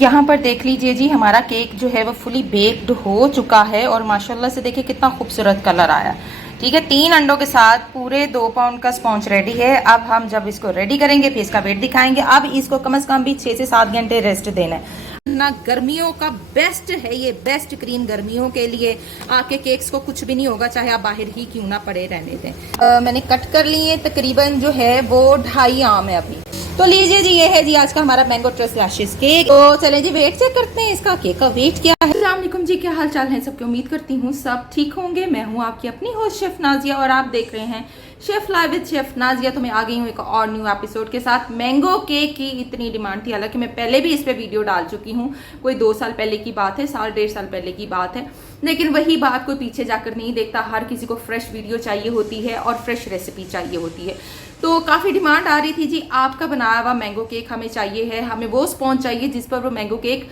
यहाँ पर देख लीजिए जी, हमारा केक जो है वो फुली बेक्ड हो चुका है और माशाल्लाह से देखिए कितना खूबसूरत कलर आया। ठीक है, 3 अंडों के साथ पूरे 2 पाउंड का स्पॉन्ज रेडी है। अब हम जब इसको रेडी करेंगे फिर इसका वेट दिखाएंगे। अब इसको कम से कम भी 6 से 7 घंटे रेस्ट देना है ना। गर्मियों का बेस्ट है ये, बेस्ट क्रीम गर्मियों के लिए। आपके केक्स को कुछ भी नहीं होगा, चाहे आप बाहर ही क्यों ना पड़े रहने दें। मैंने कट कर लिए, तकरीबन जो है वो 2.5 आम है अभी। तो लीजिए जी, ये है जी आज का हमारा मैंगो ट्रस्ट लैशेस केक। तो चलें जी वेट चेक करते हैं इसका। केक का वेट क्या है। अस्सलाम वालेकुम जी, क्या हाल चाल है सबके। उम्मीद करती हूँ सब ठीक होंगे। मैं हूँ आपकी अपनी होस्ट शेफ नाजिया और आप देख रहे हैं chef live with chef Nazia. तो मैं आ गई हूँ एक और न्यू एपिसोड के साथ। मैंगो केक की इतनी डिमांड थी, हालांकि मैं पहले भी इस पे वीडियो डाल चुकी हूँ। कोई 2 साल पहले की बात है, 1.5 साल पहले की बात है। लेकिन वही बात कोई पीछे जाकर नहीं देखता। हर किसी को फ्रेश वीडियो चाहिए होती है और फ्रेश रेसिपी चाहिए होती है। तो काफ़ी डिमांड आ रही थी जी, आपका बनाया हुआ मैंगो केक हमें चाहिए है। हमें वो स्पॉन्ज चाहिए जिस पर वो मैंगो केक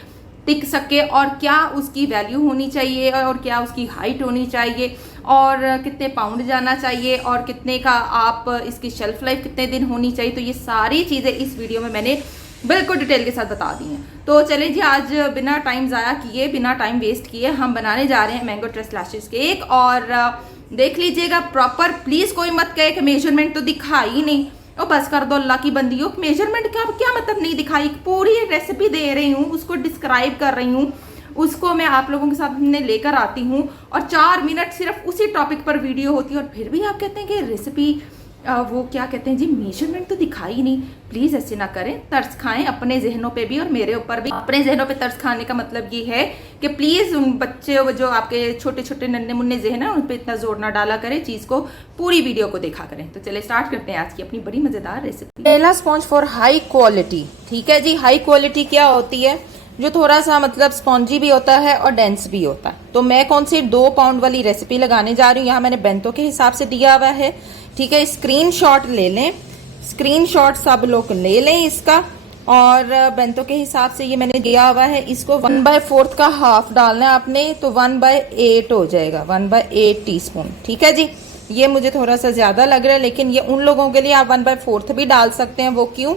टिक सके, और क्या उसकी वैल्यू होनी चाहिए और क्या उसकी हाइट होनी चाहिए और कितने पाउंड जाना चाहिए और कितने का आप इसकी शेल्फ लाइफ कितने दिन होनी चाहिए। तो ये सारी चीज़ें इस वीडियो में मैंने बिल्कुल डिटेल के साथ बता दी हैं। तो चलें जी, आज बिना टाइम ज़ाया किए, बिना टाइम वेस्ट किए हम बनाने जा रहे हैं मैंगो ट्रस्ट लैशेस केक। और देख लीजिएगा प्रॉपर, प्लीज़ कोई मत कहे कि मेजरमेंट तो दिखा ही नहीं। और बस कर दो अल्लाह की बंदी हो, मेजरमेंट का क्या मतलब नहीं दिखाई। पूरी रेसिपी दे रही हूँ, उसको डिस्क्राइब कर रही हूँ, उसको मैं आप लोगों के सामने लेकर आती हूँ। और 4 मिनट सिर्फ उसी टॉपिक पर वीडियो होती है और फिर भी आप कहते हैं कि रेसिपी वो क्या कहते हैं जी, मेजरमेंट तो दिखाई नहीं। प्लीज़ ऐसे ना करें, तरस खाएं अपने जहनों पे भी और मेरे ऊपर भी। अपने जहनों पे तरस खाने का मतलब ये है कि प्लीज़ उन बच्चे जो आपके छोटे छोटे नन्हे मुन्ने जहन है उन पर इतना जोर ना डाला करें, चीज़ को पूरी वीडियो को देखा करें। तो चले स्टार्ट करते हैं आज की अपनी बड़ी मज़ेदार रेसिपी। पहला स्पॉन्ज फॉर हाई क्वालिटी। ठीक है जी, हाई क्वालिटी क्या होती है? जो थोड़ा सा मतलब स्पॉन्जी भी होता है और डेंस भी होता है। तो मैं कौन सी 2 पाउंड वाली रेसिपी लगाने जा रही हूँ। यहाँ मैंने बेंतो के हिसाब से दिया हुआ है। ठीक है, स्क्रीनशॉट ले लें, स्क्रीनशॉट सब लोग ले लें इसका। और बेंतो के हिसाब से ये मैंने दिया हुआ है। इसको 1/4 का हाफ डालना है आपने, तो 1/8 हो जाएगा, 1/8 टीस्पून। ठीक है जी, ये मुझे थोड़ा सा ज़्यादा लग रहा है, लेकिन ये उन लोगों के लिए आप 1/4 भी डाल सकते हैं। वो क्यों?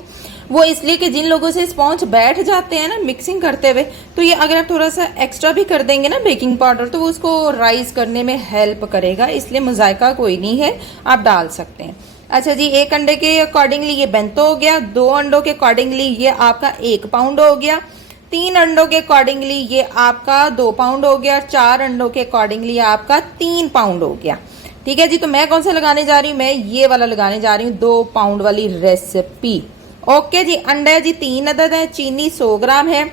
वो इसलिए कि जिन लोगों से स्पॉन्ज बैठ जाते हैं ना मिक्सिंग करते हुए, तो ये अगर आप थोड़ा सा एक्स्ट्रा भी कर देंगे ना बेकिंग पाउडर, तो वो उसको राइज करने में हेल्प करेगा। इसलिए मुज़ायका कोई नहीं है, आप डाल सकते हैं। अच्छा जी, 1 अंडे के अकॉर्डिंगली ये बेंतो हो गया, 2 अंडों के अकॉर्डिंगली ये आपका 1 पाउंड हो गया, 3 अंडों के अकॉर्डिंगली ये आपका 2 पाउंड हो गया, 4 अंडों के अकॉर्डिंगली आपका 3 पाउंड हो गया। ठीक है जी, तो मैं कौन सा लगाने जा रही हूँ? मैं ये वाला लगाने जा रही हूँ, 2 पाउंड वाली रेसिपी। ओके जी, अंडा जी 3 अदद है, चीनी 100 ग्राम है,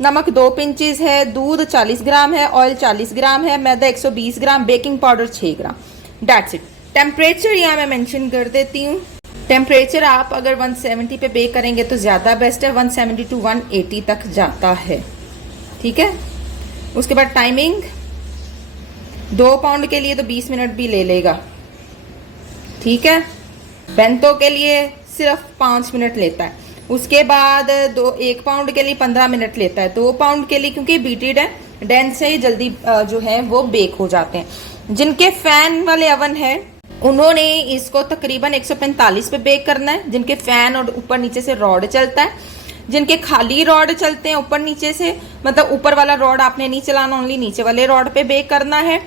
नमक 2 पिंचेस है, दूध 40 ग्राम है, ऑयल 40 ग्राम है, मैदा 120 gram, baking powder 6 gram. That's it. Temperature यहाँ मैं मेंशन कर देती हूँ। टेम्परेचर आप अगर 170 पे बेक करेंगे तो ज़्यादा बेस्ट है, 170 to 180 तक जाता है। ठीक है, उसके बाद टाइमिंग 2 पाउंड के लिए तो 20 मिनट भी ले लेगा। ठीक है, बेंतो के लिए सिर्फ 5 मिनट लेता है। उसके बाद 1 पाउंड के लिए 15 मिनट लेता है। 2 पाउंड के लिए क्योंकि बीटेड है, डेंस से जल्दी जो है वो बेक हो जाते हैं। जिनके फैन वाले ओवन है उन्होंने इसको तकरीबन 145 पे बेक करना है। जिनके फैन और ऊपर नीचे से रॉड चलता है, जिनके खाली रॉड चलते हैं ऊपर नीचे से, मतलब ऊपर वाला रॉड आपने नहीं चलाना, ओनली नीचे वाले रॉड पे बेक करना है,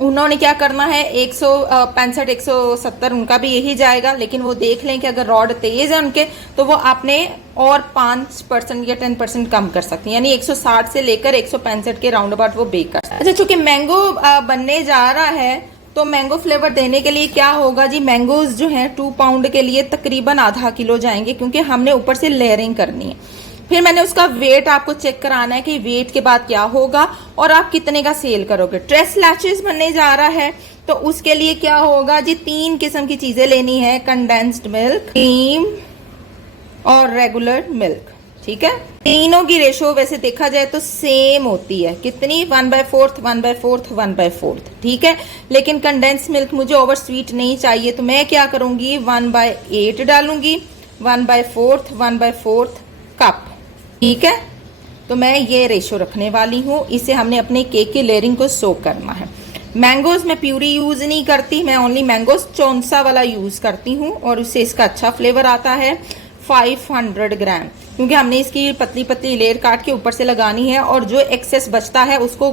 उन्होंने क्या करना है 165 170 उनका भी यही जाएगा। लेकिन वो देख लें कि अगर रॉड तेज है उनके तो वो आपने और 5% या 10% कम कर सकते हैं, यानी 160 से लेकर 165 के राउंड अबाउट वो बेक कर सकते हैं। अच्छा, चूंकि मैंगो बनने जा रहा है तो मैंगो फ्लेवर देने के लिए क्या होगा जी, मैंगोज जो हैं 2 पाउंड के लिए तकरीबन आधा किलो जाएंगे, क्योंकि हमने ऊपर से लेयरिंग करनी है। फिर मैंने उसका वेट आपको चेक कराना है कि वेट के बाद क्या होगा और आप कितने का सेल करोगे। ट्रेस लैशेस बनने जा रहा है तो उसके लिए क्या होगा जी, 3 किस्म की चीजें लेनी है, कंडेंस्ड मिल्क, क्रीम और रेगुलर मिल्क। ठीक है, तीनों की रेशो वैसे देखा जाए तो सेम होती है, कितनी 1/4 1/4 1/4। ठीक है, लेकिन कंडेंस्ड मिल्क मुझे ओवर स्वीट नहीं चाहिए, तो मैं क्या करूंगी 1/8 डालूंगी, 1/4 1/4 कप। ठीक है, तो मैं ये रेशो रखने वाली हूँ। इसे हमने अपने केक की लेयरिंग को सोक करना है। मैंगोज मैं प्यूरी यूज नहीं करती, मैं ओनली मैंगोज चौंसा वाला यूज करती हूँ और उससे इसका अच्छा फ्लेवर आता है। 500 ग्राम, क्योंकि हमने इसकी पतली पतली लेयर काट के ऊपर से लगानी है और जो एक्सेस बचता है उसको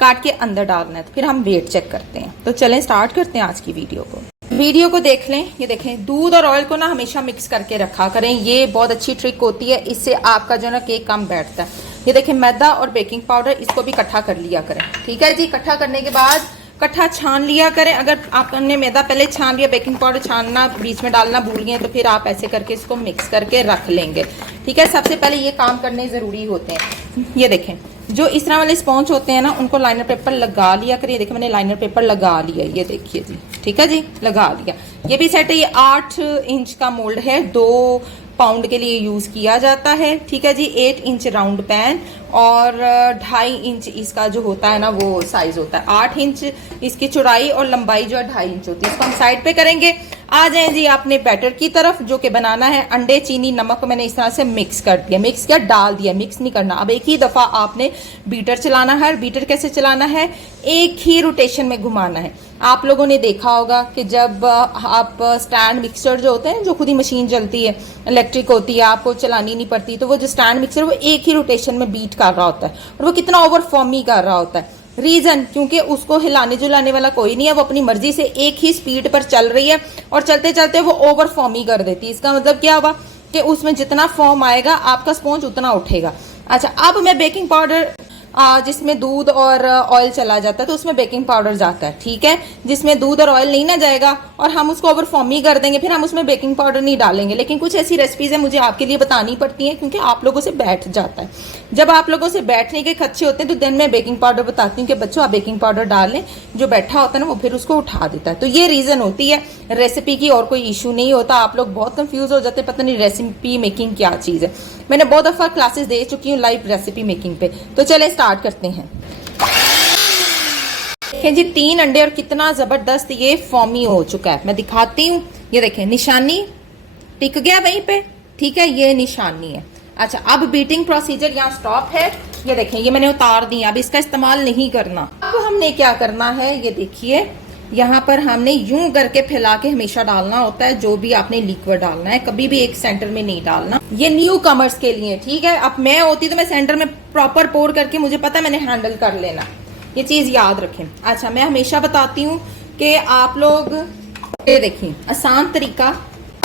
काट के अंदर डालना है। तो फिर हम वेट चेक करते हैं। तो चलें स्टार्ट करते हैं आज की वीडियो को देख लें। ये देखें, दूध और ऑयल को ना हमेशा मिक्स करके रखा करें, ये बहुत अच्छी ट्रिक होती है, इससे आपका जो ना केक कम बैठता है। ये देखें, मैदा और बेकिंग पाउडर इसको भी इकट्ठा कर लिया करें। ठीक है जी, इकट्ठा करने के बाद इकट्ठा छान लिया करें। अगर आपने मैदा पहले छान लिया, बेकिंग पाउडर छानना बीच में डालना भूल गए तो फिर आप ऐसे करके इसको मिक्स करके रख लेंगे। ठीक है, सबसे पहले ये काम करने ज़रूरी होते हैं। ये देखें, जो इस तरह वाले स्पॉन्ज होते हैं ना, उनको लाइनर पेपर लगा लिया करिए। देखिए मैंने लाइनर पेपर लगा लिया, ये देखिए जी। ठीक है जी, लगा लिया। ये भी सेट है। ये 8 इंच का मोल्ड है, 2 पाउंड के लिए यूज़ किया जाता है। ठीक है जी, 8 इंच राउंड पैन और 2.5 इंच इसका जो होता है ना वो साइज होता है। 8 इंच इसकी चौड़ाई और लंबाई जो है 2.5 इंच होती है। इसको हम साइड पे करेंगे। आ जाए जी आपने बैटर की तरफ, जो कि बनाना है। अंडे, चीनी, नमक को मैंने इस तरह से मिक्स कर दिया, मिक्स किया, डाल दिया, मिक्स नहीं करना। अब एक ही दफ़ा आपने बीटर चलाना है। बीटर कैसे चलाना है? एक ही रोटेशन में घुमाना है। आप लोगों ने देखा होगा कि जब आप स्टैंड मिक्सर जो होते हैं, जो खुद ही मशीन चलती है, इलेक्ट्रिक होती है, आपको चलानी नहीं पड़ती, तो वो जो स्टैंड मिक्सर वो एक ही रोटेशन में बीट कर रहा होता है और वो कितना ओवर फॉर्मी कर रहा होता है। रीजन, क्योंकि उसको हिलाने जुलाने वाला कोई नहीं है, वो अपनी मर्जी से एक ही स्पीड पर चल रही है और चलते चलते वो ओवर फॉर्मी कर देती है। इसका मतलब क्या हुआ कि उसमें जितना फॉर्म आएगा आपका स्पॉन्ज उतना उठेगा। अच्छा, अब मैं बेकिंग पाउडर, जिसमें दूध और ऑयल चला जाता है तो उसमें बेकिंग पाउडर जाता है। ठीक है, जिसमें दूध और ऑयल नहीं ना जाएगा और हम उसको ओवर फॉर्मी कर देंगे, फिर हम उसमें बेकिंग पाउडर नहीं डालेंगे। लेकिन कुछ ऐसी रेसिपीज है मुझे आपके लिए बतानी पड़ती हैं, क्योंकि आप लोगों से बैठ जाता है। जब आप लोगों से बैठने के खर्चे होते हैं तो दिन में बेकिंग पाउडर बताती हूँ कि बच्चों आप बेकिंग पाउडर डाल लें, जो बैठा होता है ना वो फिर उसको उठा देता है। तो ये रीजन होती है रेसिपी की, और कोई इशू नहीं होता। आप लोग बहुत कंफ्यूज हो जाते हैं, पता नहीं रेसिपी मेकिंग क्या चीज़ है। मैंने बहुत दफ़ा क्लासेस दे चुकी हूँ लाइव रेसिपी मेकिंग पे। तो चले स्टार्ट करते हैं। देखें जी, 3 अंडे और कितना जबरदस्त ये फॉर्मी हो चुका है, मैं दिखाती हूँ। ये देखें, निशानी टिक गया वहीं पे। ठीक है, ये निशानी है। अच्छा, अब बीटिंग प्रोसीजर यहाँ स्टॉप है। ये देखें, ये मैंने उतार दी, अब इसका इस्तेमाल नहीं करना। अब हमने क्या करना है, ये देखिए, यहाँ पर हमने यूं करके फैला के हमेशा डालना होता है जो भी आपने लिक्विड डालना है, कभी भी एक सेंटर में नहीं डालना। ये न्यू कमर्स के लिए। ठीक है, अब मैं होती तो मैं सेंटर में प्रॉपर पोर करके, मुझे पता है मैंने हैंडल कर लेना, ये चीज याद रखें। अच्छा, मैं हमेशा बताती हूँ कि आप लोग ये देखिए, आसान तरीका,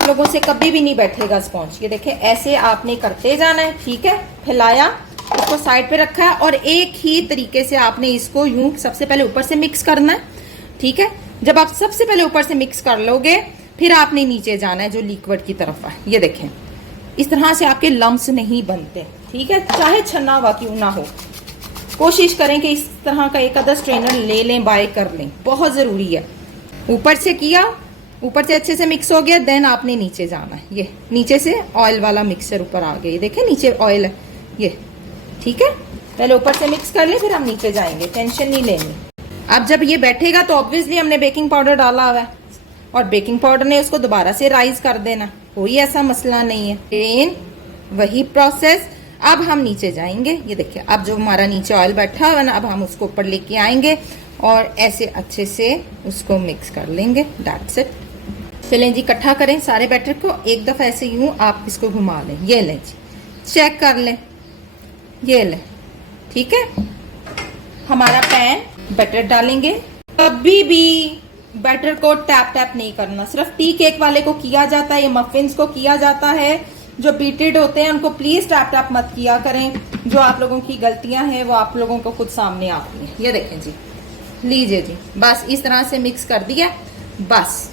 लोगों से कभी भी नहीं बैठेगा स्पॉन्ज। ये देखें, ऐसे आपने करते जाना है। ठीक है, फैलाया, उसको साइड पे रखा है और एक ही तरीके से आपने इसको यूं सबसे पहले ऊपर से मिक्स करना है। ठीक है, जब आप सबसे पहले ऊपर से मिक्स कर लोगे फिर आपने नीचे जाना है जो लिक्विड की तरफ है। ये देखें, इस तरह से आपके लम्स नहीं बनते। ठीक है, चाहे छन्ना हुआ क्यों ना हो, कोशिश करें कि इस तरह का एक आधा स्ट्रेनर ले लें, बाय कर लें, बहुत जरूरी है। ऊपर से किया, ऊपर से अच्छे से मिक्स हो गया, देन आपने नीचे जाना है। ये नीचे से ऑयल वाला मिक्सर ऊपर आ गया, ये देखें नीचे ऑयल है ये। ठीक है, पहले ऊपर से मिक्स कर ले, फिर हम नीचे जाएंगे, टेंशन नहीं लेनी। अब जब ये बैठेगा तो ऑब्वियसली हमने बेकिंग पाउडर डाला हुआ है और बेकिंग पाउडर ने उसको दोबारा से राइज कर देना, कोई ऐसा मसला नहीं है। फिर वही प्रोसेस, अब हम नीचे जाएंगे। ये देखिए, अब जो हमारा नीचे ऑयल बैठा हुआ ना, अब हम उसको ऊपर लेके आएंगे और ऐसे अच्छे से उसको मिक्स कर लेंगे। That's it. चलें जी, इकट्ठा करें सारे बैटर को एक दफ़ा, ऐसे यूं आप इसको घुमा लें। ये लें जी, चेक कर लें, ये लें। ठीक है, हमारा पैन, बैटर डालेंगे। कभी भी बैटर को टैप टैप नहीं करना, सिर्फ टी केक वाले को किया जाता है, ये मफिन्स को किया जाता है। जो बीटेड होते हैं उनको प्लीज टैप टैप मत किया करें। जो आप लोगों की गलतियां हैं वो आप लोगों को खुद सामने आती हैं। ये देखें जी, लीजिए जी, बस इस तरह से मिक्स कर दिया। बस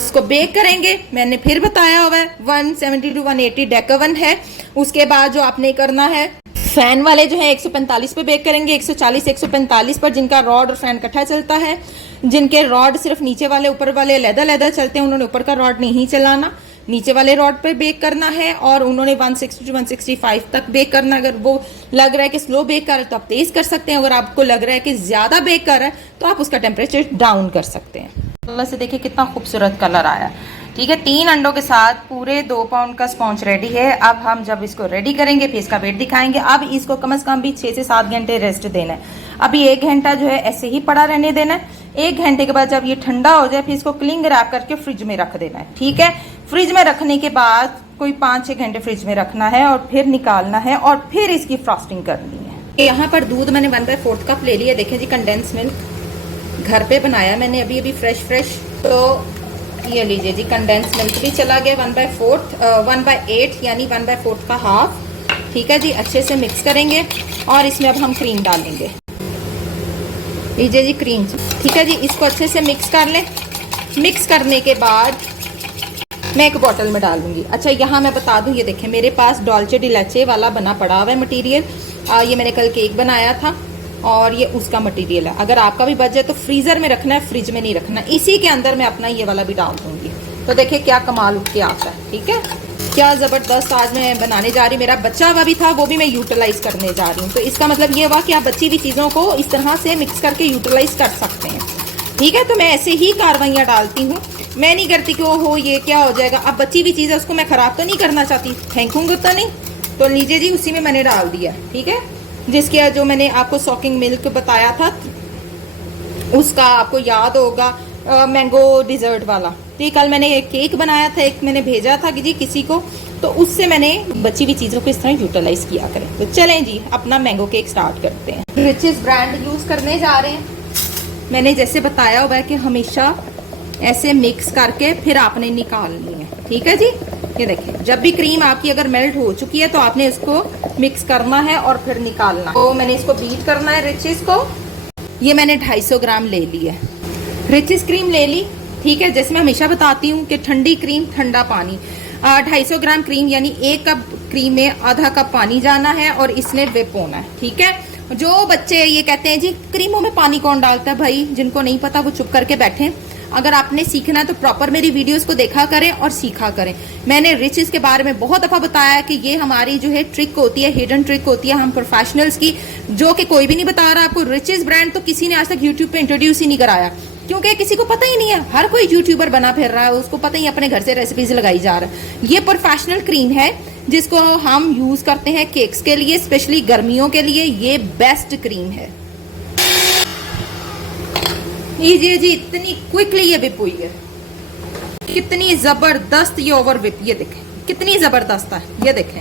इसको बेक करेंगे, मैंने फिर बताया हुआ है 170 to 180 डेक ओवन है। उसके बाद जो आपने करना है, फैन वाले जो है 145 पे बेक करेंगे, 140 145 पर, जिनका रॉड और फैन इकट्ठा चलता है। जिनके रॉड सिर्फ नीचे वाले ऊपर वाले अलग-अलग चलते हैं, उन्होंने ऊपर का रॉड नहीं चलाना, नीचे वाले रॉड पे बेक करना है। और उन्होंने 160 to 165 तक बेक करना। अगर वो लग रहा है कि स्लो बेक कर रहा है तो आप तेज कर सकते हैं, अगर आपको लग रहा है कि ज्यादा बेक कर रहा है तो आप उसका टेम्परेचर डाउन कर सकते हैं। अल्लाह से देखिए कितना खूबसूरत कलर आया। ठीक है, 3 अंडों के साथ पूरे 2 पाउंड का स्पॉन्ज रेडी है। अब हम जब इसको रेडी करेंगे फिर इसका वेट दिखाएंगे। अब इसको कम से कम भी 6 से 7 घंटे रेस्ट देना है। अभी 1 घंटा जो है ऐसे ही पड़ा रहने देना है। 1 घंटे के बाद जब ये ठंडा हो जाए फिर इसको क्लिंग रैप करके फ्रिज में रख देना है। ठीक है, फ्रिज में रखने के बाद कोई 5-6 घंटे फ्रिज में रखना है और फिर निकालना है और फिर इसकी फ्रॉस्टिंग करनी है। यहाँ पर दूध मैंने 1/4 कप ले लिया। देखें जी, कंडेंस मिल्क घर पे बनाया मैंने अभी फ्रेश। तो ये लीजिए जी, कंडेंस मिल्क भी चला गया 1/8 यानी 1/4 का हाफ। ठीक है जी, अच्छे से मिक्स करेंगे और इसमें अब हम क्रीम डालेंगे। लीजिए जी क्रीम। ठीक है जी, इसको अच्छे से मिक्स कर लें। मिक्स करने के बाद मैं एक बॉटल में डाल दूंगी। अच्छा, यहाँ मैं बता दूं, ये देखें मेरे पास डॉल्चे डी लेचे वाला बना पड़ा हुआ है मटेरियल। ये मैंने कल केक बनाया था और ये उसका मटेरियल है। अगर आपका भी बच जाए तो फ्रीजर में रखना है, फ्रिज में नहीं रखना। इसी के अंदर मैं अपना ये वाला भी डाल दूंगी। तो देखिए क्या कमाल उठ के आता है। ठीक है, क्या ज़बरदस्त आज मैं बनाने जा रही हूँ। मेरा बचा हुआ भी था, वो भी मैं यूटिलाइज करने जा रही हूँ। तो इसका मतलब ये हुआ कि आप बची हुई चीज़ों को इस तरह से मिक्स करके यूटिलाइज कर सकते हैं। ठीक है, तो मैं ऐसे ही कार्रवाइयाँ डालती हूँ। मैं नहीं करती कि ओहो ये क्या हो जाएगा। अब बची हुई चीज़ है, उसको मैं ख़राब तो नहीं करना चाहती, फेंकूंगी तो नहीं। तो लीजिए जी, उसी में मैंने डाल दिया। ठीक है, जिसके जो मैंने आपको सॉकिंग मिल्क बताया था, उसका आपको याद होगा, मैंगो डिज़र्ट वाला। तो ये कल मैंने एक केक बनाया था, एक मैंने भेजा था कि जी किसी को, तो उससे मैंने बची हुई चीज़ों को इस तरह यूटिलाइज किया करें। तो चलें जी, अपना मैंगो केक स्टार्ट करते हैं। रिचेस ब्रांड यूज़ करने जा रहे हैं। मैंने जैसे बताया हुआ है कि हमेशा ऐसे मिक्स करके फिर आपने निकालनी है। ठीक है जी, ये देखिए, जब भी क्रीम आपकी अगर मेल्ट हो चुकी है तो आपने इसको मिक्स करना है और फिर निकालना। तो मैंने इसको बीट करना है रिचेस को। ये मैंने 250 ग्राम ले ली है, रिचेस क्रीम ले ली। ठीक है, जैसे मैं हमेशा बताती हूँ कि ठंडी क्रीम ठंडा पानी। 250 ग्राम क्रीम यानी 1 कप क्रीम में आधा कप पानी जाना है और इसने विप होना है। ठीक है, जो बच्चे ये कहते हैं जी क्रीमों में पानी कौन डालता है, भाई जिनको नहीं पता वो चुप करके बैठे। अगर आपने सीखना है तो प्रॉपर मेरी वीडियोस को देखा करें और सीखा करें। मैंने रिचेस के बारे में बहुत दफ़ा बताया है कि ये हमारी जो है ट्रिक होती है, हिडन ट्रिक होती है हम प्रोफेशनल्स की, जो कि कोई भी नहीं बता रहा आपको। रिचेस ब्रांड तो किसी ने आज तक यूट्यूब पे इंट्रोड्यूस ही नहीं कराया, क्योंकि किसी को पता ही नहीं है। हर कोई यूट्यूबर बना फिर रहा है, उसको पता ही अपने घर से रेसिपीज लगाई जा रहा है। ये प्रोफेशनल क्रीम है जिसको हम यूज करते हैं केक्स के लिए, स्पेशली गर्मियों के लिए ये बेस्ट क्रीम है। लीजिए जी, इतनी क्विकली ये विप हुई है, कितनी जबरदस्त ये ओवर विप। ये देखें कितनी जबरदस्त है, ये देखें,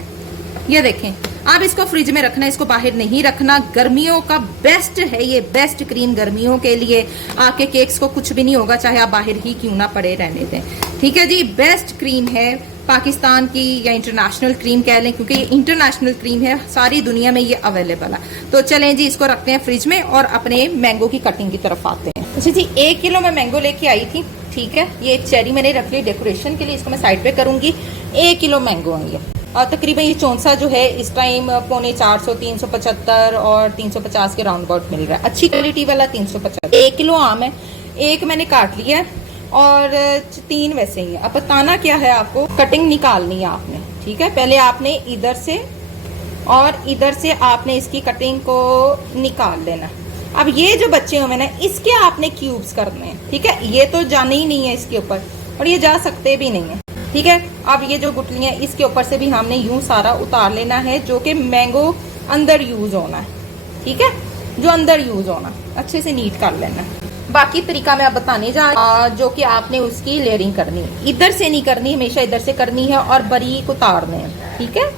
ये देखें। अब इसको फ्रिज में रखना, इसको बाहर नहीं रखना। गर्मियों का बेस्ट है ये, बेस्ट क्रीम गर्मियों के लिए। आपके केक्स को कुछ भी नहीं होगा, चाहे आप बाहर ही क्यों ना पड़े रहने दें। ठीक है जी, बेस्ट क्रीम है पाकिस्तान की, या इंटरनेशनल क्रीम कह लें, क्योंकि ये इंटरनेशनल क्रीम है, सारी दुनिया में ये अवेलेबल है। तो चलें जी, इसको रखते हैं फ्रिज में और अपने मैंगो की कटिंग की तरफ आते हैं। अच्छा जी, 1 किलो मैं मैंगो लेके आई थी। ठीक है, ये एक चेरी मैंने रख ली डेकोरेशन के लिए, इसको मैं साइड पे करूंगी। 1 किलो मैंगो है ये, और तकरीबन ये चौंसा जो है इस टाइम 450, 375 और 350 के राउंड अबाउट मिल रहा है। अच्छी क्वालिटी वाला 350। 1 किलो आम है, एक मैंने काट लिया और 3 वैसे ही है। अब बताना क्या है आपको, कटिंग निकालनी है आपने। ठीक है, पहले आपने इधर से और इधर से आपने इसकी कटिंग को निकाल लेना। अब ये जो बच्चे हुए ना, इसके आपने क्यूब्स करने हैं। ठीक है, ये तो जाने ही नहीं है इसके ऊपर, और ये जा सकते भी नहीं है। ठीक है, अब ये जो गुटलियां इसके ऊपर से भी हमने यूं सारा उतार लेना है, जो कि मैंगो अंदर यूज होना है। ठीक है, जो अंदर यूज होना, अच्छे से नीट कर लेना। बाकी तरीका मैं अब बताने जा जो कि आपने उसकी लेयरिंग करनी है। इधर से नहीं करनी, हमेशा इधर से करनी है और बारीक उतारने हैं। ठीक है,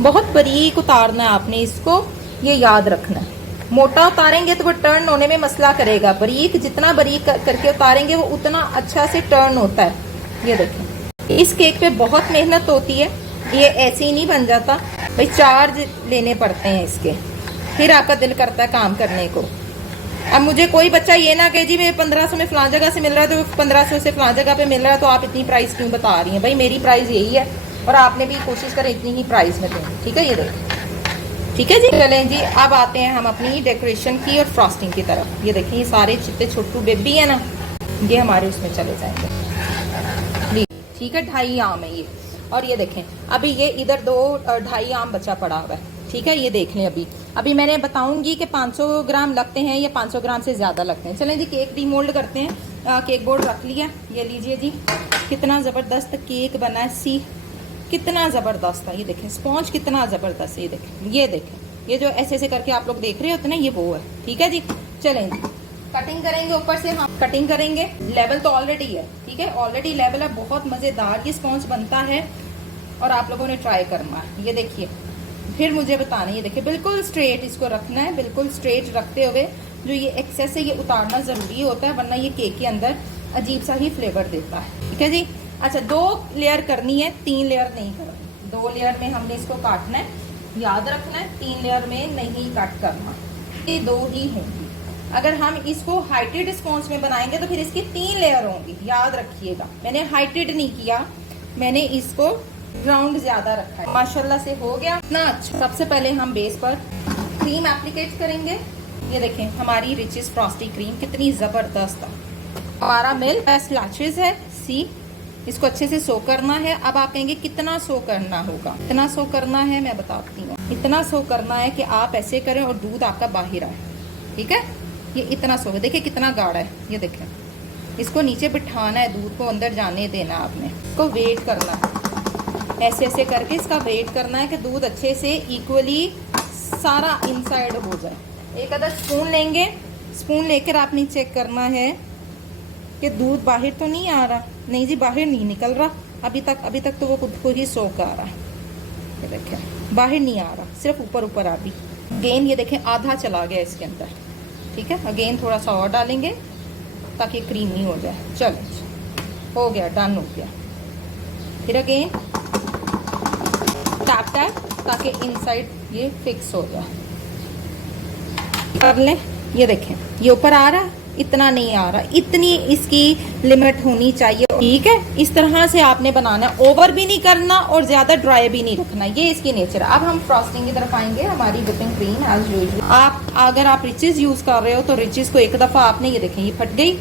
बहुत बारीक उतारना है आपने इसको, ये याद रखना है। मोटा उतारेंगे तो वो टर्न होने में मसला करेगा, बारीक जितना बारीक करके उतारेंगे वो उतना अच्छा से टर्न होता है। ये देखें, इस केक पे बहुत मेहनत होती है, ये ऐसे ही नहीं बन जाता भाई, चार्ज लेने पड़ते हैं इसके, फिर आपका दिल करता है काम करने को। अब मुझे कोई बच्चा ये ना कहे जी मैं 1500 में फलां जगह से मिल रहा है तो 1500 से फलां जगह पे मिल रहा है तो आप इतनी प्राइस क्यों बता रही हैं। भाई मेरी प्राइस यही है और आपने भी कोशिश करें इतनी ही प्राइस में दें। ठीक है, ये देखिए। ठीक है जी, चलें जी, अब आते हैं हम अपनी डेकोरेशन की और फ्रॉस्टिंग की तरफ। ये देखिए, ये सारे चित्ते छोटू बेबी है ना, ये हमारे उसमें चले जाएंगे। ठीक है, 2.5 आम है ये, और ये देखें अभी ये इधर 2.5 आम बचा पड़ा हुआ है। ठीक है, ये देख लें। अभी मैंने बताऊंगी कि 500 ग्राम लगते हैं या 500 ग्राम से ज़्यादा लगते हैं। चलें जी, केक डीमोल्ड करते हैं। केक बोर्ड रख लिया, ये लीजिए जी, कितना ज़बरदस्त केक बना है। सी कितना ज़बरदस्त है, ये देखें स्पॉन्ज कितना ज़बरदस्त है। ये देखें, ये जो ऐसे ऐसे करके आप लोग देख रहे होते हैं ना, ये वो है। ठीक है जी, चलें जी, कटिंग करेंगे ऊपर से, हम कटिंग करेंगे। लेवल तो ऑलरेडी है, ठीक है, ऑलरेडी लेवल है, बहुत मज़ेदार ये स्पॉन्ज बनता है। और आप लोगों ने ट्राई करना है। ये देखिए, फिर मुझे बताना। ये देखिए बिल्कुल स्ट्रेट इसको रखना है, बिल्कुल स्ट्रेट रखते हुए जो ये एक्सेस है ये उतारना ज़रूरी होता है, वरना ये केक के अंदर अजीब सा ही फ्लेवर देता है। ठीक है जी। अच्छा, 2 लेयर करनी है, 3 लेयर नहीं करनी। 2 लेयर में हमने इसको काटना है, याद रखना है। 3 लेयर में नहीं कट करना, ये 2 ही होंगी। अगर हम इसको हाइटेड स्पॉन्ज में बनाएंगे तो फिर इसकी 3 लेयर होंगी, याद रखिएगा। मैंने हाइटेड नहीं किया, मैंने इसको राउंड ज्यादा रखा है। माशाल्लाह से हो गया ना। अच्छा, सबसे पहले हम बेस पर क्रीम एप्लीकेट करेंगे। ये देखें हमारी रिचेस फ्रॉस्टी क्रीम कितनी जबरदस्त है। हमारा मिल्क बेस्ट लैचेस है, सी इसको अच्छे से सो करना है। अब आप कहेंगे कितना सो करना होगा? इतना सो करना है, मैं बताती हूँ। इतना सो करना है कि आप ऐसे करें और दूध आपका बाहर आए। ठीक है, ये इतना सो है। देखिए कितना गाढ़ा है, ये देखें। इसको नीचे बिठाना है, दूध को अंदर जाने देना आपने। इसको वेट करना है, ऐसे ऐसे करके इसका वेट करना है कि दूध अच्छे से इक्वली सारा इनसाइड हो जाए। एक आधा स्पून लेंगे, स्पून लेकर आपने चेक करना है कि दूध बाहर तो नहीं आ रहा। नहीं जी, बाहर नहीं निकल रहा अभी तक तो वो खुद को ही सोख आ रहा है। ये देखें बाहर नहीं आ रहा, सिर्फ ऊपर ऊपर आ रही। अगेन ये देखें आधा चला गया इसके अंदर। ठीक है, अगेन थोड़ा सा और डालेंगे ताकि क्रीमी हो जाए। चलो हो गया, डन हो गया। फिर अगेन टैप टैप ताकि इनसाइड ये फिक्स हो जाए। कर लें। ये देखें ये ऊपर आ रहा है, इतना नहीं आ रहा, इतनी इसकी लिमिट होनी चाहिए। ठीक है, इस तरह से आपने बनाना है, ओवर भी नहीं करना और ज्यादा ड्राई भी नहीं रखना। ये इसकी नेचर। अब हम फ्रॉस्टिंग की तरफ आएंगे। हमारी व्हिपिंग क्रीम एज यूजुअल। अगर आप रिचेस यूज कर रहे हो तो रिचेस को एक दफा आपने, ये देखें ये फट गई,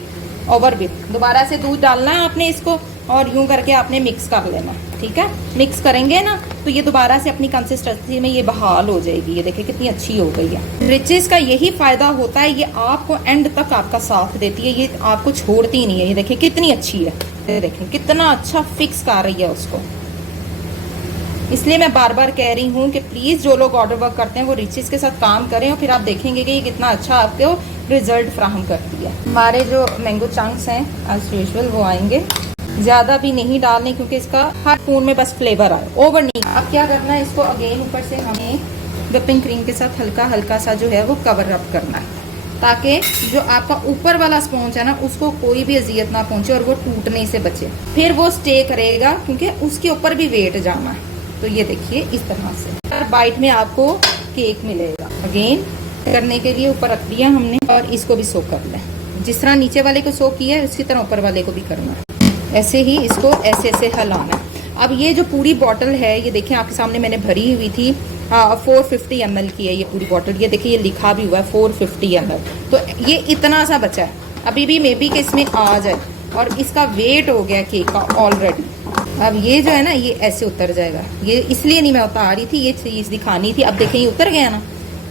ओवर भी दोबारा से दूध डालना है आपने इसको, और यूं करके आपने मिक्स कर लेना। ठीक है, मिक्स करेंगे ना तो ये दोबारा से अपनी कंसिस्टेंसी में ये बहाल हो जाएगी। ये देखिए कितनी अच्छी हो गई है। रिचेस का यही फायदा होता है, ये आपको एंड तक आपका साथ देती है, ये आपको छोड़ती ही नहीं है। ये देखिए कितनी अच्छी है, ये देखें कितना अच्छा फिक्स कर रही है उसको। इसलिए मैं बार बार कह रही हूँ कि प्लीज़ जो लोग ऑर्डर वर्क करते हैं वो रिचेस के साथ काम करें, और फिर आप देखेंगे कि ये कितना अच्छा आपको रिजल्ट फ्राहम करती है। हमारे जो मैंगो चंक्स हैं एज यूजुअल वो आएंगे, ज़्यादा भी नहीं डालने क्योंकि इसका हर स्पून में बस फ्लेवर आए, ओवर नहीं। अब क्या करना है, इसको अगेन ऊपर से हमें व्हिपिंग क्रीम के साथ हल्का हल्का सा जो है वो कवर अप करना है, ताकि जो आपका ऊपर वाला स्पॉन्ज है ना उसको कोई भी अजियत ना पहुंचे और वो टूटने से बचे। फिर वो स्टे करेगा क्योंकि उसके ऊपर भी वेट जाना है। तो ये देखिए इस तरह से हर बाइट में आपको केक मिलेगा। अगेन करने के लिए ऊपर रख दिया हमने, और इसको भी सोक कर लें। जिस तरह नीचे वाले को सोक किया है उसी तरह ऊपर वाले को भी करना है। ऐसे ही इसको ऐसे ऐसे हिलाना है। अब ये जो पूरी बॉटल है, ये देखिए आपके सामने मैंने भरी हुई थी, 450 ml की है ये पूरी बॉटल। ये देखिए ये लिखा भी हुआ है 450 ml। तो ये इतना सा बचा है, अभी भी मे बी कि इसमें आ जाए, और इसका वेट हो गया केक का ऑलरेडी। अब ये जो है ना ये ऐसे उतर जाएगा। ये इसलिए नहीं मैं उतार रही थी, ये चीज़ दिखानी थी। अब देखें ये उतर गया ना।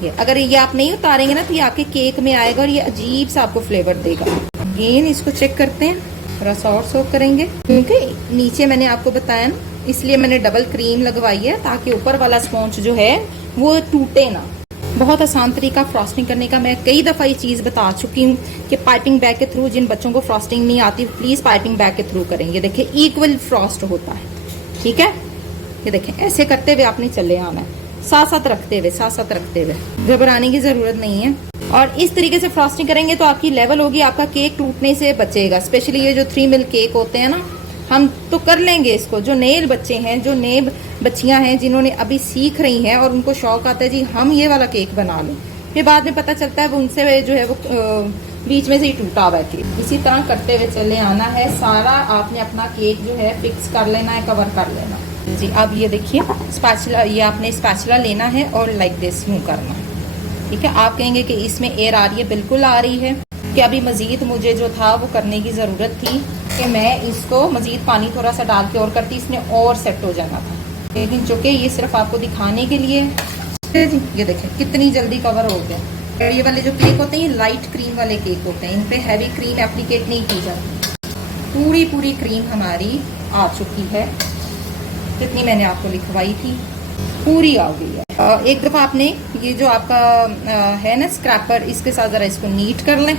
ये अगर ये आप नहीं उतारेंगे ना तो ये आपके केक में आएगा और ये अजीब सा आपको फ्लेवर देगा। अगेन इसको चेक करते हैं, थोड़ा सा और सोक करेंगे क्योंकि नीचे मैंने आपको बताया ना, इसलिए मैंने डबल क्रीम लगवाई है ताकि ऊपर वाला स्पॉन्ज जो है वो टूटे ना। बहुत आसान तरीका फ्रॉस्टिंग करने का, मैं कई दफ़ा ये चीज़ बता चुकी हूँ कि पाइपिंग बैग के थ्रू, जिन बच्चों को फ्रॉस्टिंग नहीं आती प्लीज़ पाइपिंग बैग के थ्रू करेंगे। देखिए इक्वल फ्रॉस्ट होता है। ठीक है, ये देखें ऐसे करते हुए आपने चले आना है, साथ साथ रखते हुए, घबराने की ज़रूरत नहीं है। और इस तरीके से फ्रॉस्टिंग करेंगे तो आपकी लेवल होगी, आपका केक टूटने से बचेगा। स्पेशली ये जो 3 मिल्क केक होते हैं ना, हम तो कर लेंगे इसको। जो नए बच्चे हैं, जो नए बच्चियां हैं जिन्होंने अभी सीख रही हैं और उनको शौक आता है जी हम ये वाला केक बना लें, फिर बाद में पता चलता है वो उनसे जो है वो बीच में से ही टूटा हुआ है केक। इसी तरह करते हुए चले आना है। सारा आपने अपना केक जो है फिक्स कर लेना है, कवर कर लेना जी। अब ये देखिए स्पैचुला, ये आपने स्पैचुला लेना है और लाइक दिस यूँ करना है। ठीक है, आप कहेंगे कि इसमें एयर आ रही है, बिल्कुल आ रही है। कि अभी मज़ीद मुझे जो था वो करने की ज़रूरत थी कि मैं इसको मज़ीद पानी थोड़ा सा डाल के और करती, इसने और सेट हो जाना था। लेकिन चूँकि ये सिर्फ आपको दिखाने के लिए जी, ये देखें कितनी जल्दी कवर हो गया। ये वाले जो केक होते हैं ये लाइट क्रीम वाले केक होते हैं, इन पर हैवी क्रीम एप्लीकेट नहीं की जाती। पूरी क्रीम हमारी आ चुकी है, जितनी मैंने आपको लिखवाई थी पूरी आ गई है। एक दफ़ा आपने ये जो आपका है ना स्क्रैपर, इसके साथ ज़रा इसको नीट कर लें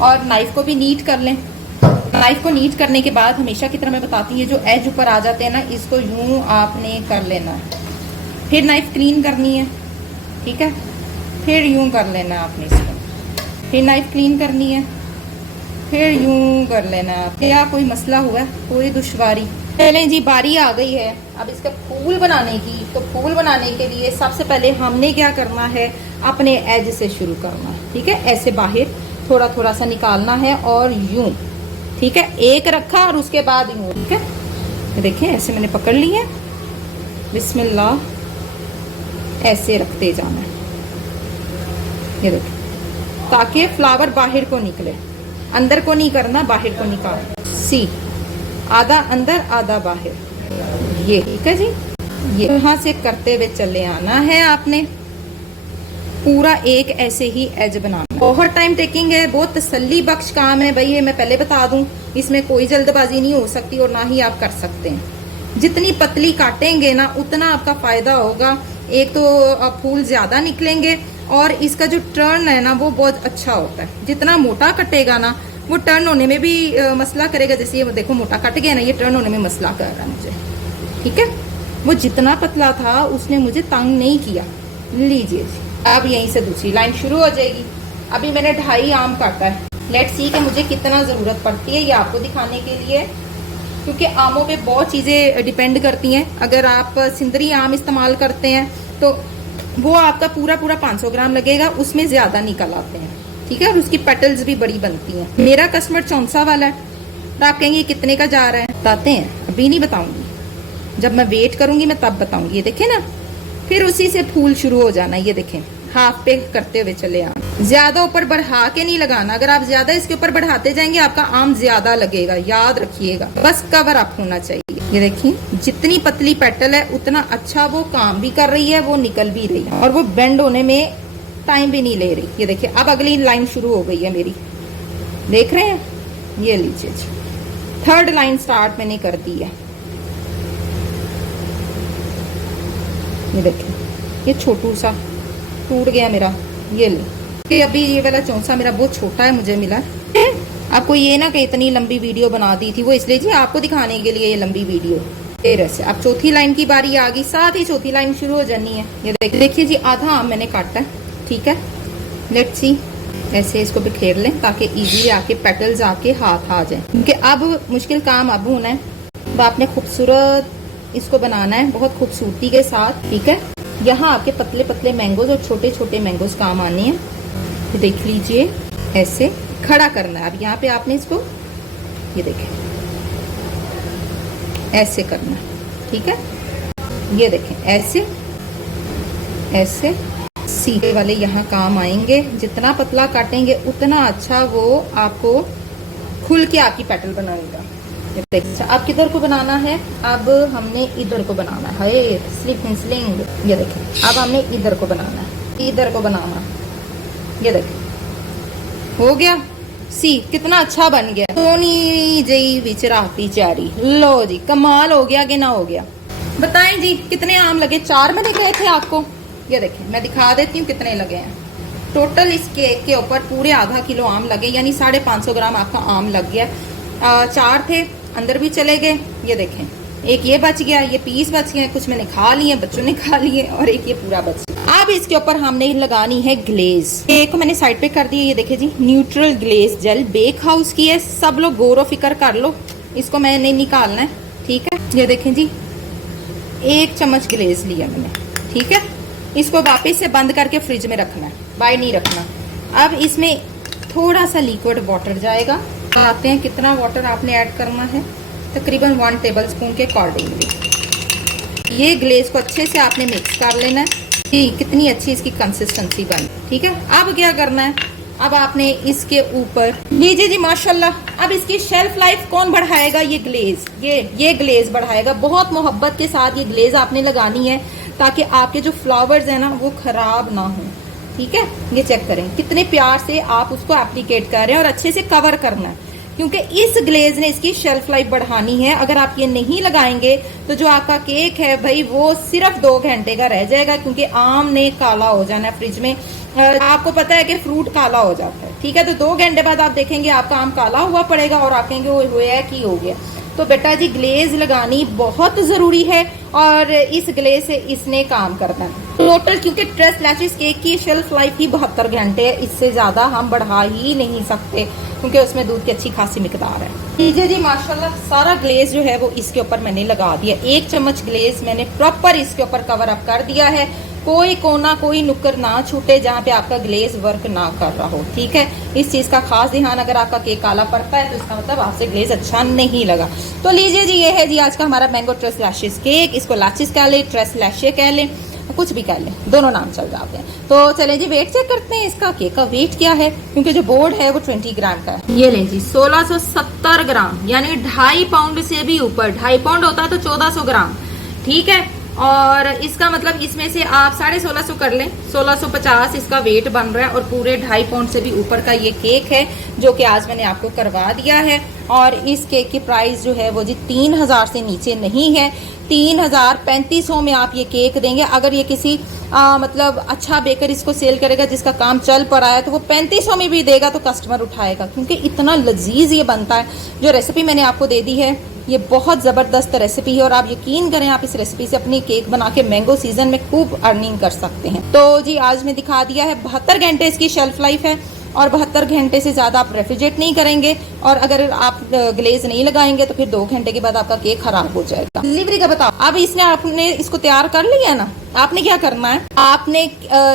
और नाइफ को भी नीट कर लें। नाइफ को नीट करने के बाद हमेशा की तरह मैं बताती हूँ, ये जो एज ऊपर आ जाते हैं ना, इसको यूं आपने कर लेना है। फिर नाइफ क्लीन करनी है, ठीक है, फिर यूं कर लेना है आपने इसको, फिर नाइफ क्लीन करनी है, फिर यूं कर लेना है। क्या कोई मसला हुआ, कोई दुश्वारी? चलें जी, बारी आ गई है अब इसका फूल बनाने की। तो फूल बनाने के लिए सबसे पहले हमने क्या करना है, अपने एज से शुरू करना है, ठीक है। ऐसे बाहर थोड़ा थोड़ा सा निकालना है और यूं, ठीक है, एक रखा और उसके बाद यूं, ठीक है। देखें ऐसे मैंने पकड़ ली है, बिस्मिल्लाह, ऐसे रखते जाना है, ये देखो, ताकि फ्लावर बाहर को निकले, अंदर को नहीं करना, बाहर को निकाल। सी, आधा अंदर आधा बाहर, ये ठीक है जी। ये यहाँ से करते हुए चले आना है आपने, पूरा एक ऐसे ही एज बनाना। बहुत टाइम टेकिंग है, बहुत तसल्ली बख्श काम है भाई, ये मैं पहले बता दूं, इसमें कोई जल्दबाजी नहीं हो सकती और ना ही आप कर सकते हैं। जितनी पतली काटेंगे ना उतना आपका फायदा होगा। एक तो फूल ज्यादा निकलेंगे और इसका जो टर्न है ना वो बहुत अच्छा होता है। जितना मोटा कटेगा ना वो टर्न होने में भी मसला करेगा। जैसे ये देखो मोटा कट गया ना, ये टर्न होने में मसला कर रहा है मुझे, ठीक है। वो जितना पतला था उसने मुझे तंग नहीं किया। लीजिए जी, अब यहीं से दूसरी लाइन शुरू हो जाएगी। अभी मैंने 2.5 आम काटा है, लेट्स सी कि मुझे कितना ज़रूरत पड़ती है ये आपको दिखाने के लिए, क्योंकि आमों पे बहुत चीज़ें डिपेंड करती हैं। अगर आप सिंदरी आम इस्तेमाल करते हैं तो वो आपका पूरा 500 ग्राम लगेगा, उसमें ज़्यादा निकल आते हैं, ठीक है, और उसकी पेटल्स भी बड़ी बनती हैं। मेरा कस्टमर 64 वाला है, तो आप कहेंगे कितने का जा रहा है, बताते हैं, अभी नहीं बताऊंगी, जब मैं वेट करूंगी मैं तब बताऊंगी। ये देखें ना, फिर उसी से फूल शुरू हो जाना। ये देखें, हाफ पे करते हुए चले आना, ज्यादा ऊपर बढ़ा के नहीं लगाना। अगर आप ज्यादा इसके ऊपर बढ़ाते जाएंगे आपका आम ज्यादा लगेगा, याद रखिएगा। बस कवर अप होना चाहिए। ये देखिए, जितनी पतली पेटल है उतना अच्छा वो काम भी कर रही है, वो निकल भी रही है और वो बेंड होने में टाइम भी नहीं ले रही। ये देखिए, अब अगली लाइन शुरू हो गई है मेरी, देख रहे हैं, ये लीजिए, 3rd लाइन स्टार्ट मैंने कर दी है। ये देखिए, ये छोटू सा टूट गया मेरा, ये ले। अभी ये वाला चौंसा मेरा बहुत छोटा है, मुझे मिला। आपको ये ना कि इतनी लंबी वीडियो बना दी थी, वो इसलिए जी आपको दिखाने के लिए ये लंबी वीडियो। फिर ऐसे अब चौथी लाइन की बारी आ गई, साथ ही चौथी लाइन शुरू हो जानी है। ये देखिए जी, आधा आम मैंने काटा है, ठीक है। लेट्स सी, ऐसे इसको बिखेर लें ताकि इजीली आके पेटल्स आके हाथ आ जाए, क्योंकि अब मुश्किल काम अब होना है। अब आपने खूबसूरत इसको बनाना है, बहुत खूबसूरती के साथ, ठीक है। यहाँ आपके पतले पतले मैंगोज और छोटे छोटे मैंगोज काम आने हैं। तो देख लीजिए, ऐसे खड़ा करना है। अब यहाँ पे आपने इसको, ये देखें, ऐसे करना है, ठीक है। ये देखें, ऐसे ऐसे सीधे वाले यहाँ काम आएंगे। जितना पतला काटेंगे उतना अच्छा वो आपको खुल के आपकी पेटल बनाएगा। अच्छा, अब किधर को बनाना है? अब हमने इधर को बनाना है, स्लिंग। ये देखें, अब हमने इधर को बनाना है, इधर को बनाना। ये देखें, हो गया। सी, कितना अच्छा बन गया। सोनी जी विचराती चारी। लो जी, कमाल हो गया कि ना हो गया? बताएं जी, कितने आम लगे? 4 मैंने कहे थे आपको। ये देखें, मैं दिखा देती हूँ कितने लगे हैं। टोटल इस केक के ऊपर पूरे आधा किलो आम लगे, यानी 550 ग्राम आपका आम लग गया। 4 थे, अंदर भी चले गए। ये देखें, एक ये बच गया, ये पीस बच गए, कुछ मैंने खा लिए, बच्चों ने खा लिए, और एक ये पूरा बच गया। अब इसके ऊपर हमने लगानी है ग्लेज। केक को मैंने साइड पे कर दिया। ये देखिए जी, neutral glaze gel bake house की है। सब लोग गौर फिक्र कर लो, इसको मैंने निकालना है, ठीक है। ये देखें जी, 1 चम्मच ग्लेज लिया मैंने, ठीक है। इसको वापस से बंद करके फ्रिज में रखना है, बाहर नहीं रखना। अब इसमें थोड़ा सा लिक्विड वाटर जाएगा। बताते हैं कितना वाटर आपने ऐड करना है, तकरीबन 1 टेबलस्पून के अकॉर्डिंगली। ये ग्लेज को अच्छे से आपने मिक्स कर लेना है कि कितनी अच्छी इसकी कंसिस्टेंसी बने, ठीक है। अब क्या करना है, अब आपने इसके ऊपर, लीजिए जी माशाल्लाह, अब इसकी शेल्फ लाइफ कौन बढ़ाएगा? ये ग्लेज, ये ग्लेज बढ़ाएगा। बहुत मोहब्बत के साथ ये ग्लेज आपने लगानी है ताकि आपके जो फ्लावर्स हैं ना वो खराब ना हो, ठीक है। ये चेक करें कितने प्यार से आप उसको एप्लीकेट कर रहे हैं और अच्छे से कवर करना है, क्योंकि इस ग्लेज ने इसकी शेल्फ लाइफ बढ़ानी है। अगर आप ये नहीं लगाएंगे तो जो आपका केक है भाई वो सिर्फ 2 घंटे का रह जाएगा, क्योंकि आम ने काला हो जाना है फ्रिज में। आपको पता है कि फ्रूट काला हो जाता है, ठीक है। तो 2 घंटे बाद आप देखेंगे आपका आम काला हुआ पड़ेगा और आप कहेंगे वो हुआ कि हो गया। तो बेटा जी ग्लेज लगानी बहुत ज़रूरी है और इस ग्लेज से इसने काम करना है टोटल, क्योंकि ट्रेस लैशेस केक की शेल्फ लाइफ ही 72 घंटे है। इससे ज़्यादा हम बढ़ा ही नहीं सकते क्योंकि उसमें दूध की अच्छी खासी मिकदार है। लीजिए जी माशाल्लाह सारा ग्लेज जो है वो इसके ऊपर मैंने लगा दिया। 1 चम्मच ग्लेज मैंने प्रॉपर इसके ऊपर कवर अप कर दिया है। कोई कोना कोई नुक्कर ना छूटे जहाँ पे आपका ग्लेज वर्क ना कर रहा हो, ठीक है। इस चीज़ का खास ध्यान, अगर आपका केक काला पड़ता है तो इसका मतलब आपसे ग्लेज अच्छा नहीं लगा। तो लीजिए जी ये है जी आज का हमारा मैंगो ट्रेस लैशेस केक। इसको लैशेस कह लें, ट्रेस लैशे कह लें, कुछ भी कह लें, दोनों नाम चल जाते हैं। तो चलें जी वेट चेक करते हैं इसका। केक का वेट क्या है, क्योंकि जो बोर्ड है वो 20 ग्राम का है। ये लें जी 1670 ग्राम, यानी 2.5 पाउंड से भी ऊपर। 2.5 पाउंड होता है तो 1400 ग्राम, ठीक है। और इसका मतलब इसमें से आप 1650 कर लें, 1650 इसका वेट बन रहा है और पूरे 2.5 पाउंड से भी ऊपर का ये केक है जो कि आज मैंने आपको करवा दिया है। और इस केक की प्राइस जो है वो जी 3000 से नीचे नहीं है। 3035 में आप ये केक देंगे। अगर ये किसी मतलब अच्छा बेकर इसको सेल करेगा जिसका काम चल पड़ा है तो वो 3500 में भी देगा तो कस्टमर उठाएगा, क्योंकि इतना लजीज ये बनता है। जो रेसिपी मैंने आपको दे दी है ये बहुत ज़बरदस्त रेसिपी है और आप यकीन करें आप इस रेसिपी से अपनी केक बना के मैंगो सीजन में खूब अर्निंग कर सकते हैं। तो जी आज मैं दिखा दिया है 72 घंटे इसकी शेल्फ लाइफ है और 72 घंटे से ज़्यादा आप रेफ्रिजरेट नहीं करेंगे। और अगर आप ग्लेज नहीं लगाएंगे तो फिर 2 घंटे के बाद आपका केक खराब हो जाएगा। डिलीवरी का बताओ, अब इसने आपने इसको तैयार कर लिया ना, आपने क्या करना है, आपने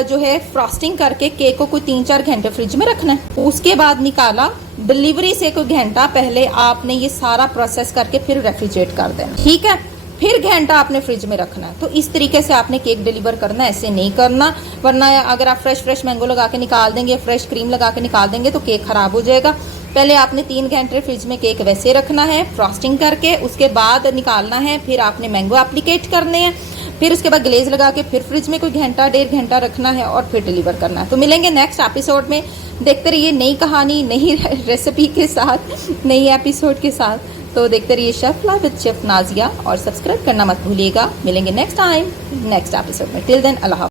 जो है फ्रॉस्टिंग करके केक को कोई 3-4 घंटे फ्रिज में रखना है। उसके बाद निकाला, डिलीवरी से कोई घंटा पहले आपने ये सारा प्रोसेस करके फिर रेफ्रिजरेट कर देना, ठीक है। फिर घंटा आपने फ्रिज में रखना है। तो इस तरीके से आपने केक डिलीवर करना है, ऐसे नहीं करना। वरना अगर आप फ्रेश मैंगो लगा के निकाल देंगे, फ्रेश क्रीम लगा के निकाल देंगे तो केक खराब हो जाएगा। पहले आपने 3 घंटे फ्रिज में केक वैसे रखना है फ्रॉस्टिंग करके, उसके बाद निकालना है। फिर आपने मैंगो एप्लीकेट करने हैं, फिर उसके बाद ग्लेज लगा के फिर फ्रिज में कोई घंटा 1.5 घंटा रखना है और फिर डिलीवर करना है। तो मिलेंगे नेक्स्ट एपिसोड में। देखते रहिए नई कहानी, नई रेसिपी के साथ, नई एपिसोड के साथ। तो देखते रहिए chef life with chef Nazia और सब्सक्राइब करना मत भूलिएगा। मिलेंगे नेक्स्ट टाइम नेक्स्ट एपिसोड में। टिल देन अल्लाह।